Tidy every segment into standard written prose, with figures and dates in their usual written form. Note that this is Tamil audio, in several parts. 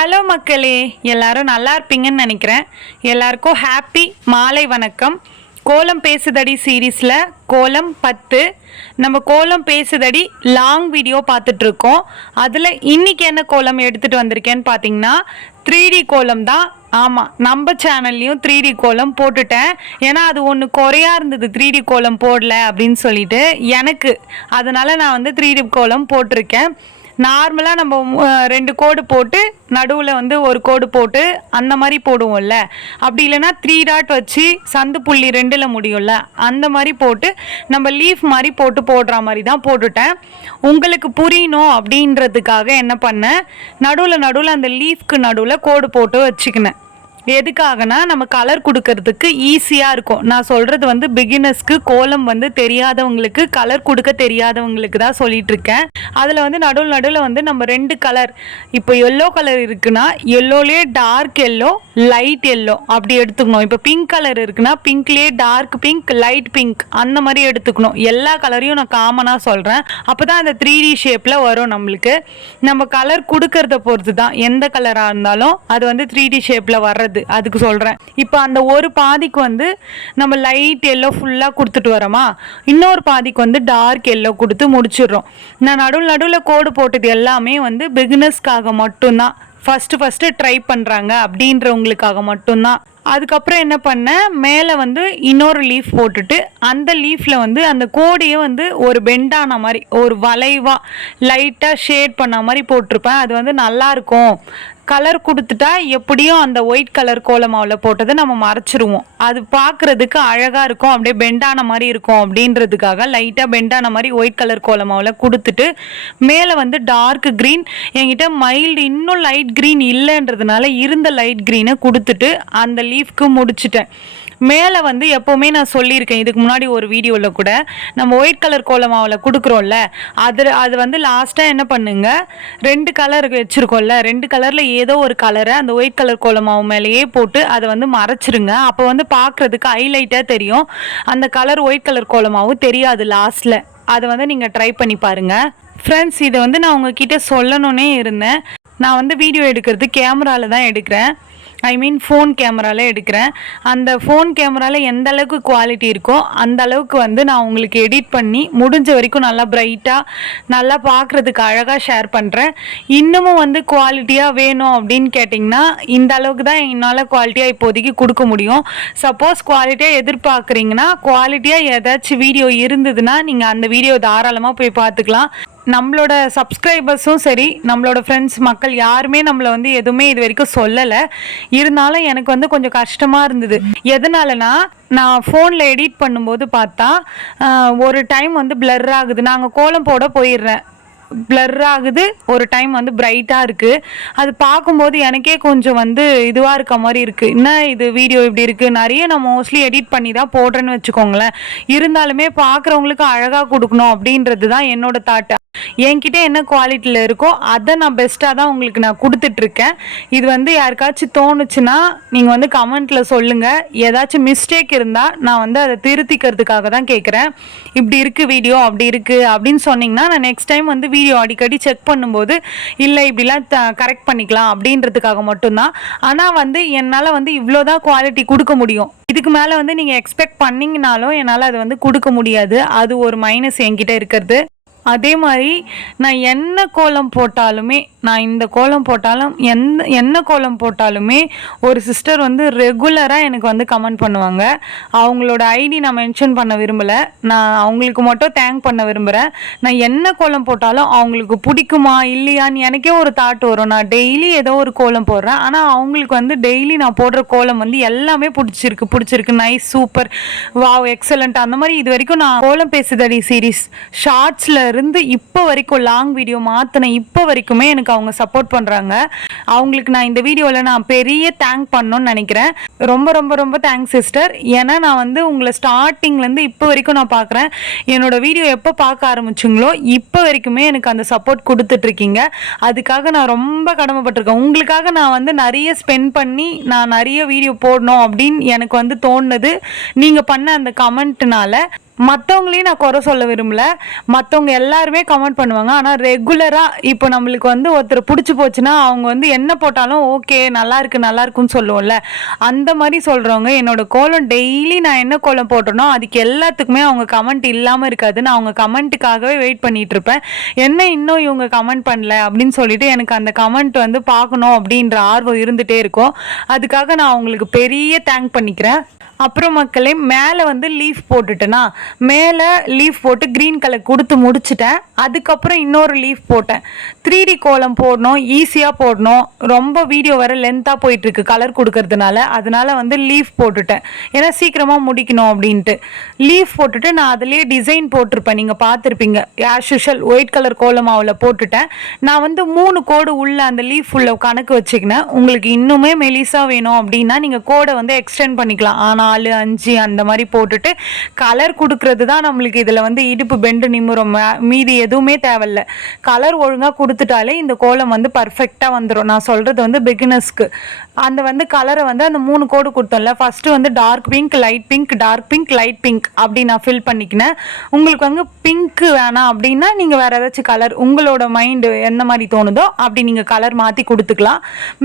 ஹலோ மக்களே, எல்லாரும் நல்லா இருப்பீங்கன்னு நினைக்கிறேன். எல்லாருக்கும் ஹாப்பி மாலை வணக்கம். கோலம் பேசுதடி சீரீஸில் கோலம் 10 நம்ம கோலம் பேசுதடி லாங் வீடியோ பார்த்துட்ருக்கோம். அதில் இன்றைக்கி என்ன கோலம் எடுத்துகிட்டு வந்திருக்கேன்னு பார்த்தீங்கன்னா 3D கோலம் தான். ஆமாம், நம்ம சேனல்லையும் 3D கோலம் போட்டுட்டேன். ஏன்னா அது ஒன்று குறையாக இருந்தது 3D கோலம் போடல அப்படின்னு சொல்லிட்டு எனக்கு. அதனால் நான் வந்து 3D கோலம் போட்டிருக்கேன். நார்மலாக நம்ம 2 கோடு போட்டு நடுவில் ஒரு கோடு போட்டு அந்த மாதிரி போடுவோம்ல, அப்படி இல்லைன்னா 3 டாட் வச்சு சந்து புள்ளி 2ல் முடியும்ல, அந்த மாதிரி போட்டு நம்ம லீஃப் மாதிரி போடுற மாதிரி தான் போட்டுட்டேன். உங்களுக்கு புரியணும் அப்படின்றதுக்காக என்ன பண்ணேன், நடுவில் அந்த லீஃப்க்கு நடுவில் கோடு போட்டு வச்சுக்கினேன். எதுக்காகனா நம்ம கலர் கொடுக்கறதுக்கு ஈஸியாக இருக்கும். நான் சொல்கிறது பிகினர்ஸ்க்கு, கோலம் தெரியாதவங்களுக்கு, கலர் கொடுக்க தெரியாதவங்களுக்கு தான் சொல்லிட்டு இருக்கேன். அதில் நடுவில் நம்ம 2 கலர், இப்போ எல்லோ கலர் இருக்குன்னா எல்லோலேயே டார்க் எல்லோ லைட் எல்லோ அப்படி எடுத்துக்கணும். இப்போ பிங்க் கலர் இருக்குன்னா பிங்க்லேயே டார்க் பிங்க் லைட் பிங்க் அந்த மாதிரி எடுத்துக்கணும். எல்லா கலரையும் நான் காமனாக சொல்கிறேன். அப்போ தான் அந்த 3D ஷேப்பில் வரும். நம்மளுக்கு நம்ம கலர் கொடுக்கறத பொறுத்து தான் எந்த கலராக இருந்தாலும் அது 3D ஷேப்பில் வர்றது, அதுக்கு சொல்கிறேன். இப்போ அந்த ஒரு பாதிக்கு நம்ம லைட் எல்லோ ஃபுல்லாக கொடுத்துட்டு வரோமா, இன்னொரு பாதிக்கு டார்க் எல்லோ கொடுத்து முடிச்சிடுறோம். நான் நடுவில் கோடு போட்டது எல்லாமே பிகினர்ஸ்க்காக மட்டும்தான், ஃபஸ்ட்டு ட்ரை பண்ணுறாங்க அப்படின்றவங்களுக்காக மட்டும்தான். அதுக்கப்புறம் என்ன பண்ணேன், மேலே இன்னொரு லீஃப் போட்டுட்டு அந்த லீஃபில் அந்த கோடையே ஒரு பெண்டான மாதிரி ஒரு வளைவாக லைட்டாக ஷேட் பண்ண மாதிரி போட்டிருப்பேன். அது நல்லாயிருக்கும். கலர் கொடுத்துட்டா எப்படியும் அந்த ஒயிட் கலர் கோலமாவில் போட்டதை நம்ம மறைச்சிருவோம். அது பார்க்குறதுக்கு அழகாக இருக்கும், அப்படியே பெண்டான மாதிரி இருக்கும் அப்படின்றதுக்காக லைட்டாக பெண்டான மாதிரி ஒயிட் கலர் கோலமாவில் கொடுத்துட்டு மேலே டார்க் க்ரீன், என்கிட்ட மைல்டு இன்னும் லைட் க்ரீன் இல்லைன்றதுனால இருந்த லைட் க்ரீனை கொடுத்துட்டு அந்த லீஃப்க்கு முடிச்சிட்டேன். மேலே எப்போவுமே நான் சொல்லியிருக்கேன், இதுக்கு முன்னாடி ஒரு வீடியோவில் கூட, நம்ம ஒயிட் கலர் கோலமாவில் கொடுக்குறோம்ல, அது லாஸ்ட்டாக என்ன பண்ணுங்க, 2 கலர் வச்சுருக்கோம்ல, 2 கலரில் ஏதோ ஒரு கலரை அந்த ஒயிட் கலர் கோலமாவு மேலேயே போட்டு அதை மறைச்சிருங்க. அப்போ பார்க்குறதுக்கு ஹைலைட்டாக தெரியும். அந்த கலர் ஒயிட் கலர் கோலமாவு தெரியாது லாஸ்ட்டில். அதை நீங்கள் ட்ரை பண்ணி பாருங்கள் ஃப்ரெண்ட்ஸ். இதை நான் உங்ககிட்ட சொல்லணுன்னே இருந்தேன். நான் வீடியோ எடுக்கிறது கேமராவில் தான் எடுக்கிறேன். ஃபோன் கேமராவில் எடுக்கிறேன். அந்த ஃபோன் கேமராவில் எந்த அளவுக்கு குவாலிட்டி இருக்கோ அந்த அளவுக்கு நான் உங்களுக்கு எடிட் பண்ணி முடிஞ்ச வரைக்கும் நல்லா பிரைட்டாக நல்லா பார்க்குறதுக்கு அழகாக ஷேர் பண்ணுறேன். இன்னமும் குவாலிட்டியாக வேணும் அப்படின்னு கேட்டிங்கன்னா இந்த அளவுக்கு தான் என்னால் குவாலிட்டியாக இப்போதைக்கு கொடுக்க முடியும். சப்போஸ் குவாலிட்டியாக எதிர்பார்க்குறீங்கன்னா, குவாலிட்டியாக ஏதாச்சும் வீடியோ இருந்ததுன்னா நீங்கள் அந்த வீடியோ தாராளமாக போய் பார்த்துக்கலாம். நம்மளோட சப்ஸ்கிரைபர்ஸும் சரி, நம்மளோட ஃப்ரெண்ட்ஸ் மக்கள் யாருமே நம்மளை எதுவுமே இது வரைக்கும் சொல்லலை. இருந்தாலும் எனக்கு கொஞ்சம் கஷ்டமாக இருந்தது. எதனாலனா, நான் ஃபோனில் எடிட் பண்ணும்போது பார்த்தா ஒரு டைம் பிளர் ஆகுது. நாங்கள் கோலம் போட போயிடுறேன், பிளர் ஆகுது. ஒரு டைம் பிரைட்டாக இருக்குது. அது பார்க்கும்போது எனக்கே கொஞ்சம் இதுவாக இருக்க மாதிரி இருக்குது. என்ன இது வீடியோ இப்படி இருக்குது. நிறைய நான் மோஸ்ட்லி எடிட் பண்ணி தான் போடுறேன்னு வச்சுக்கோங்களேன். இருந்தாலுமே பார்க்குறவங்களுக்கு அழகாக கொடுக்கணும் அப்படின்றது தான் என்னோட தாட்டு. என்கிட்ட என்ன குவாலிட்டியில் இருக்கோ அதை நான் பெஸ்ட்டாக தான் உங்களுக்கு நான் கொடுத்துட்ருக்கேன். இது யாருக்காச்சும் தோணுச்சுன்னா நீங்கள் கமெண்ட்டில் சொல்லுங்கள். ஏதாச்சும் மிஸ்டேக் இருந்தால் நான் அதை திருத்திக்கிறதுக்காக தான் கேட்குறேன். இப்படி இருக்குது வீடியோ, அப்படி இருக்குது அப்படின்னு சொன்னிங்கன்னா நான் நெக்ஸ்ட் டைம் வீடியோ அடிக்கடி செக் பண்ணும்போது இல்லை இப்படிலாம் கரெக்ட் பண்ணிக்கலாம் அப்படின்றதுக்காக மட்டும்தான். ஆனால் என்னால் இவ்வளோ தான் குவாலிட்டி கொடுக்க முடியும். இதுக்கு மேலே நீங்கள் எக்ஸ்பெக்ட் பண்ணிங்கனாலும் என்னால் அது கொடுக்க முடியாது. அது ஒரு மைனஸ் என்கிட்ட இருக்கிறது. அதே மாதிரி நான் என்ன கோலம் போட்டாலுமே, நான் இந்த கோலம் போட்டாலும் என்ன கோலம் போட்டாலுமே ஒரு சிஸ்டர் ரெகுலராக எனக்கு கமெண்ட் பண்ணுவாங்க. அவங்களோட ஐடி நான் மென்ஷன் பண்ண விரும்பலை, நான் அவங்களுக்கு மட்டும் தேங்க் பண்ண விரும்புகிறேன். நான் என்ன கோலம் போட்டாலும் அவங்களுக்கு பிடிக்குமா இல்லையான்னு எனக்கே ஒரு தாட் வரும். நான் டெய்லி ஏதோ ஒரு கோலம் போடுறேன், ஆனால் அவங்களுக்கு டெய்லி நான் போடுற கோலம் எல்லாமே பிடிச்சிருக்கு, நைஸ், சூப்பர், வாவ், எக்ஸலண்ட், அந்த மாதிரி இது வரைக்கும் நான் கோலம் பேசுதடி சீரீஸ் ஷார்ட்ஸில் இருந்து இப்போ வரைக்கும் லாங் வீடியோ மாற்றின இப்போ வரைக்குமே எனக்கு அவங்க சப்போர்ட் பண்ணுறாங்க. அவங்களுக்கு நான் இந்த வீடியோவில் நான் பெரிய தேங்க் பண்ணணும்னு நினைக்கிறேன். ரொம்ப ரொம்ப ரொம்ப தேங்க்ஸ் சிஸ்டர். ஏன்னா நான் உங்களை ஸ்டார்டிங்லேருந்து இப்போ வரைக்கும் நான் பார்க்குறேன். என்னோட வீடியோ எப்போ பார்க்க ஆரம்பிச்சிங்களோ இப்போ வரைக்குமே எனக்கு அந்த சப்போர்ட் கொடுத்துட்ருக்கீங்க. அதுக்காக நான் ரொம்ப கடமைப்பட்டிருக்கேன். உங்களுக்காக நான் நிறைய ஸ்பெண்ட் பண்ணி நான் நிறைய வீடியோ போடணும் அப்படின்னு எனக்கு தோணுது நீங்கள் பண்ண அந்த கமெண்ட்னால. மற்றவங்களையும் நான் குறை சொல்ல விரும்பல, மற்றவங்க எல்லாருமே கமெண்ட் பண்ணுவாங்க. ஆனால் ரெகுலராக இப்போ நம்மளுக்கு வந்து ஒருத்தர் பிடிச்சி போச்சுன்னா அவங்க வந்து என்ன போட்டாலும் ஓகே நல்லா இருக்குன்னு சொல்லுவோம்ல, அந்த மாதிரி சொல்கிறவங்க என்னோட கோலம் டெய்லி நான் என்ன கோலம் போட்டேனோ அதுக்கு எல்லாத்துக்குமே அவங்க கமெண்ட் இல்லாமல் இருக்காது. நான் அவங்க கமெண்ட்டுக்காகவே வெயிட் பண்ணிட்டு இருப்பேன். என்ன இன்னும் இவங்க கமெண்ட் பண்ணல அப்படின்னு சொல்லிட்டு எனக்கு அந்த கமெண்ட் வந்து பார்க்கணும் அப்படின்ற ஆர்வம் இருந்துகிட்டே இருக்கும். அதுக்காக நான் அவங்களுக்கு பெரிய தேங்க் பண்ணிக்கிறேன். அப்புறம் மக்களே, மேலே வந்து லீஃப் போட்டுட்டேன்னா மேலே லீஃப் போட்டு க்ரீன் கலர் கொடுத்து முடிச்சிட்டேன். அதுக்கப்புறம் இன்னொரு லீஃப் போட்டேன். 3D கோலம் போடணும், ஈஸியாக போடணும். ரொம்ப வீடியோ வர லென்த்தாக போயிட்டுருக்கு கலர் கொடுக்கறதுனால, அதனால வந்து லீஃப் போட்டுட்டேன். ஏன்னா சீக்கிரமாக முடிக்கணும் அப்படின்ட்டு லீஃப் போட்டுட்டு நான் அதுலேயே டிசைன் போட்டிருப்பேன். நீங்கள் பார்த்துருப்பீங்க. ஆஸ் யூஷுவல் ஒயிட் கலர் கோலம் மாவில் போட்டுட்டேன். நான் வந்து 3 கோடு உள்ள அந்த லீஃப் உள்ள கணக்கு வச்சுக்கினேன். உங்களுக்கு இன்னுமே மெலிசா வேணும் அப்படின்னா நீங்கள் கோடை வந்து எக்ஸ்டெண்ட் பண்ணிக்கலாம். ஆனால் 4, 5 அந்த மாதிரி போட்டுட்டு கலர் கொடுக்கறது தான் நம்மளுக்கு இதில் வந்து இடுப்பு பெண்டு நிமிரும். மீதி எதுவுமே தேவையில்ல. கலர் ஒழுங்காக கொடுத்துட்டாலே இந்த கோலம் வந்து பர்ஃபெக்டாக வந்துடும். நான் சொல்கிறது வந்து பிகினர்ஸ்க்கு. அந்த வந்து கலரை வந்து அந்த 3 கோடு கொடுத்தோம்ல, ஃபஸ்ட்டு வந்து dark pink, light pink, dark pink, light pink அப்படி நான் ஃபில் பண்ணிக்கினேன். உங்களுக்கு வந்து பிங்க்கு வேணாம் அப்படின்னா நீங்கள் வேறு ஏதாச்சும் கலர் உங்களோட மைண்டு எந்த மாதிரி தோணுதோ அப்படி நீங்கள் கலர் மாற்றி கொடுத்துக்கலாம்.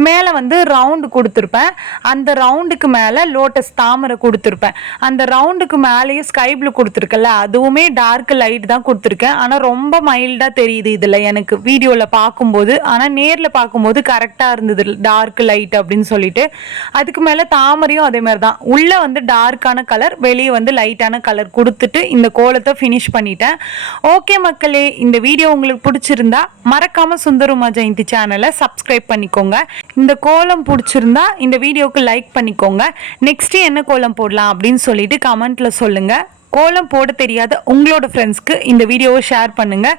மேலே வந்து ரவுண்டு கொடுத்துருப்பேன். அந்த ரவுண்டுக்கு மேலே லோட்டஸ் தாமரை கொடுத்துருப்பேன். அந்த ரவுண்டுக்கு மேலேயே ஸ்கை ப்ளூ கொடுத்துருக்கல, அதுவுமே டார்க் லைட் தான் கொடுத்துருக்கேன். ஆனால் ரொம்ப மைல்டாக தெரியுது இதில் எனக்கு வீடியோவில் பார்க்கும்போது. ஆனால் நேரில் பார்க்கும்போது கரெக்டாக இருந்தது டார்க் லைட் அப்படின்னு சொல்லிட்டு. அதுக்கு மேலே தாமரையும் அதே மாதிரி தான். உள்ளே வந்து டார்க்கான கலர், வெளியே வந்து லைட்டான கலர் கொடுத்துட்டு இந்த கோலத்தை ஃபினிஷ் பண்ணிட்டேன். ஓகே மக்களே, இந்த வீடியோ உங்களுக்கு பிடிச்சிருந்தா மறக்காமல் சுந்தருமா ஜெயந்தி சேனலை சப்ஸ்கிரைப் பண்ணிக்கோங்க. இந்த கோலம் பிடிச்சிருந்தா இந்த வீடியோவுக்கு லைக் பண்ணிக்கோங்க. நெக்ஸ்ட் என்ன கோலம் போடலாம் அப்படின்னு சொல்லிட்டு கமெண்ட்ல சொல்லுங்க. கோலம் போட தெரியாத உங்களோட ஃப்ரெண்ட்ஸ்க்கு இந்த வீடியோவை ஷேர் பண்ணுங்க.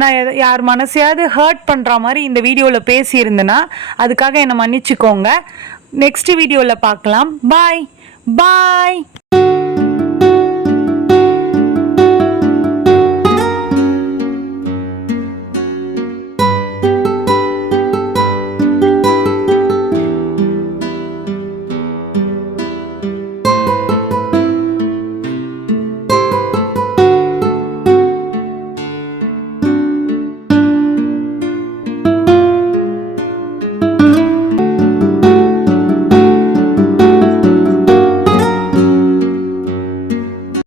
நான் யார் மனசையாவது ஹர்ட் பண்ணுற மாதிரி இந்த வீடியோவில் பேசியிருந்தேன்னா அதுக்காக என்னை மன்னிச்சுக்கோங்க. நெக்ஸ்ட் வீடியோவில் பார்க்கலாம். பாய் பாய்.